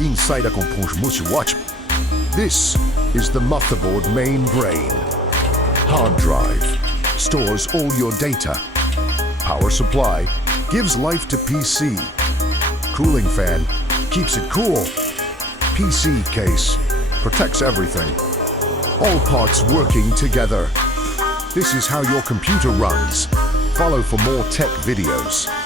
inside a watch. This is the motherboard main brain. Hard drive stores all your data. Power supply gives life to PC. Cooling fan keeps it cool. PC case protects everything. All parts working together. This is how your computer runs. Follow for more tech videos.